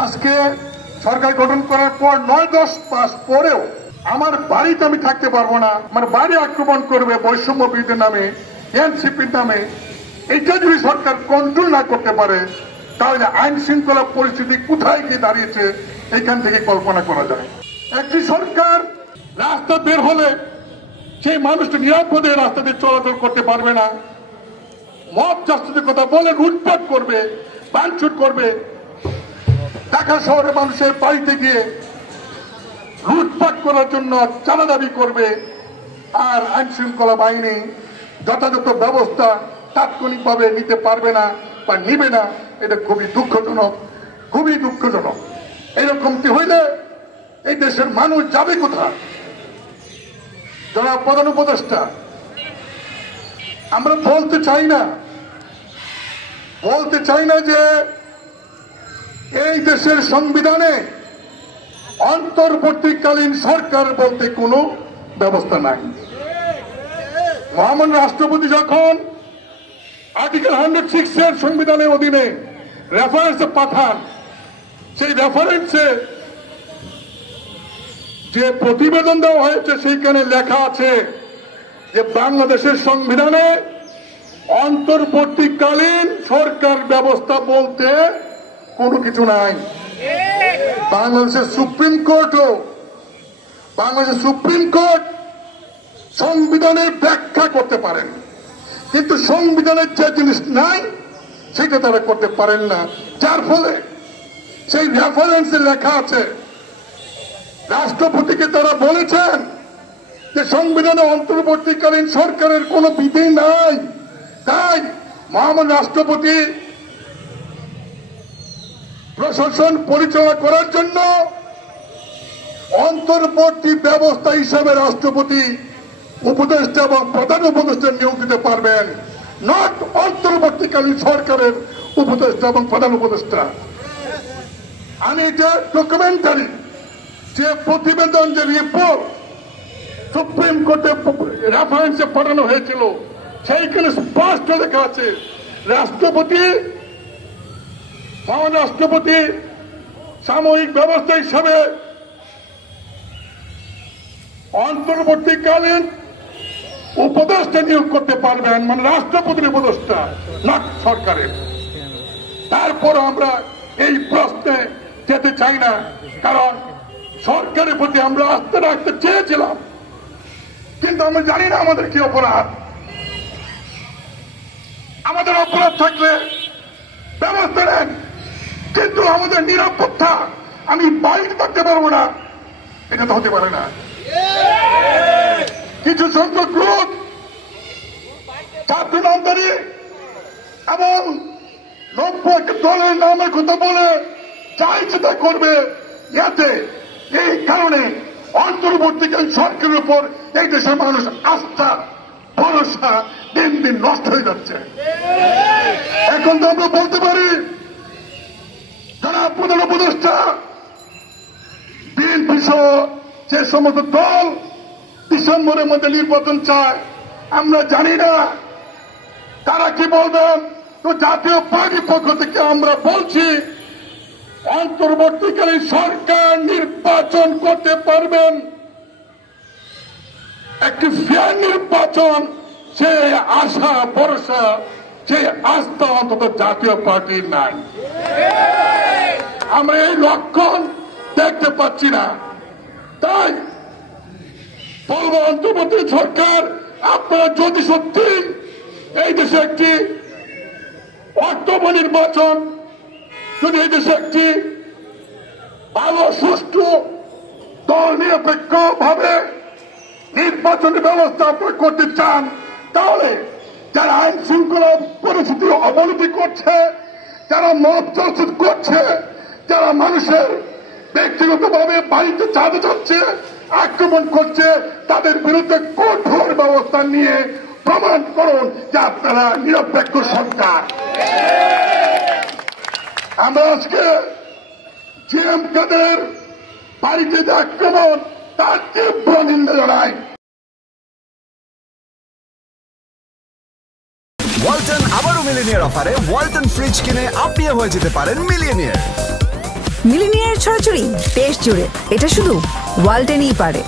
আজকে সরকার গঠন করার পর 9-10 মাস পরেও আমার বাড়িতে আমি থাকতে পারবো না, আমার বাড়ি আক্রমণ করবে বৈষম্য বিরোধীর নামে, এনসিপির নামে। এটা যদি সরকার কন্ট্রোল না করতে পারে তাহলে আইন শৃঙ্খলা পরিস্থিতি কোথায় গিয়ে দাঁড়িয়েছে এখান থেকে কল্পনা করা যায়। একটি সরকার রাস্তা বের হলে সেই মানুষটা নিরাপদে রাস্তা দিয়ে চলাচল করতে পারবে না, মব জাস্টিসের কথা বলে লুটপাট করবে, ভাঙচুর করবে, ঢাকা শহরের মানুষের বাড়িতে গিয়ে লুটপাট করার জন্য চাঁদা দাবি করবে, আর আইন শৃঙ্খলা বাহিনী যথাযথ ব্যবস্থা তাৎক্ষণিকভাবে নিতে পারবে না বা নিবে না। এটা খুবই দুঃখজনক, খুবই দুঃখজনক। এরকমটি হইলে এই দেশের মানুষ যাবে কোথায়? যারা প্রধান উপদেষ্টা, আমরা বলতে চাই না যে এই দেশের সংবিধানে অন্তর্বর্তীকালীন সরকার বলতে কোনো ব্যবস্থা নাই। মহামান্য রাষ্ট্রপতি যখন আর্টিকেল 106 এর সংবিধানের অধীনে রেফারেন্সে পাঠান, সেই রেফারেন্সে যে প্রতিবেদন দেওয়া হয়েছে সেইখানে লেখা আছে যে বাংলাদেশের সংবিধানে অন্তর্বর্তীকালীন সরকার ব্যবস্থা বলতে কোনো কিছু নাই। বাংলাদেশের সুপ্রিম কোর্ট সংবিধানের ব্যাখ্যা করতে পারেন, কিন্তু সংবিধানের যে জিনিস নাই সেটা তারা করতে পারেন না। যার ফলে সেই রেফারেন্সে লেখা আছে, রাষ্ট্রপতিকে তারা বলেছেন যে সংবিধানে অন্তর্বর্তীকালীন সরকারের কোন বিধি নাই। তাই মহামান্য রাষ্ট্রপতি প্রশাসন পরিচালনা করার জন্য অন্তর্বর্তী ব্যবস্থা হিসাবে রাষ্ট্রপতি উপদেষ্টা এবং প্রধান উপদেষ্টা নিয়োগ দিতে পারবেন, নট অন্তর্বর্তীকালীন সরকারের উপদেষ্টা এবং প্রধান উপদেষ্টা। আমি এটা ডকুমেন্টারি যে প্রতিবেদন, যে রিপোর্ট সুপ্রিম কোর্টে রেফারেন্সে পাঠানো হয়েছিল, সেইখানে স্পষ্ট লেখা আছে রাষ্ট্রপতি সাময়িক ব্যবস্থা হিসাবে অন্তর্বর্তীকালীন উপদেষ্টা নিয়োগ করতে পারবেন, মানে রাষ্ট্রপতির উপদেষ্টা, না সরকারের। তারপর আমরা এই প্রশ্নে যেতে চাই না, কারণ সরকারের প্রতি আমরা আস্থা রাখতে চেয়েছিলাম, কিন্তু আমরা জানি না আমাদের কি অপরাধ। আমাদের অপরাধ থাকলে ব্যবস্থা নেন, কিন্তু আমাদের নিরাপত্তা আমি বাড়িতে থাকতে পারবো না, এটা তো হতে পারে না। কিছু সংখ্যক লোক ছাত্র নামদারি এবং নব্য দলের নামের কথা বলে যা ইচ্ছে তা করবে, যাতে এই কারণে অন্তর্বর্তীকালীন সরকারের উপর এই দেশের মানুষ আস্থা ভরসা দিন দিন নষ্ট হয়ে যাচ্ছে। এখন তো আমরা বলতে পারি, যারা প্রধান উপদেষ্টা বিএনপি সহ যে সমস্ত দল ডিসেম্বরের মধ্যে নির্বাচন চায়, আমরা জানি না তারা কি বলবেন। তো জাতীয় পার্টির পক্ষ থেকে আমরা বলছি, অন্তর্বর্তীকালীন সরকার নির্বাচন করতে পারবেন, একটি ফেয়ার নির্বাচন, সে আশা ভরসা, সে আস্থা অন্তত জাতীয় পার্টির নাই। আমরা এই লক্ষণ দেখতে পাচ্ছি না। তাই বলবো, অন্তর্বর্তী সরকার, আপনারা যদি সত্যি এই দেশে একটি অর্থব নির্বাচন, যদি এই দেশে একটি ভালো সুষ্ঠু দল নিরপেক্ষ ভাবে নির্বাচনের ব্যবস্থা আপনারা করতে চান, তাহলে যারা আইন শৃঙ্খলা পরিস্থিতির অবনতি করছে, যারা মব জাস্টিস করছে, যারা মানুষের ব্যক্তিগতভাবে বাড়িতে চাঁদা যাচ্ছে, আক্রমণ করছে, তাদের বিরুদ্ধে কঠোর ব্যবস্থা নিয়ে প্রমাণ করুন যে আপনারা নিরপেক্ষ সরকার। আমরা আজকে জিএম কাদের বাড়িতে যে আক্রমণ, তার তীব্র নিন্দা জানাই। ওয়ালটন আবারও মিলিয়নিয়ার অফারে ওয়ালটন ফ্রিজ কিনে আপনিও হয়ে যেতে পারেন মিলিয়নিয়ার। মিলিনিয়ার ছড়াছড়ি দেশ জুড়ে, এটা শুধু ওয়ালটেনই পারে।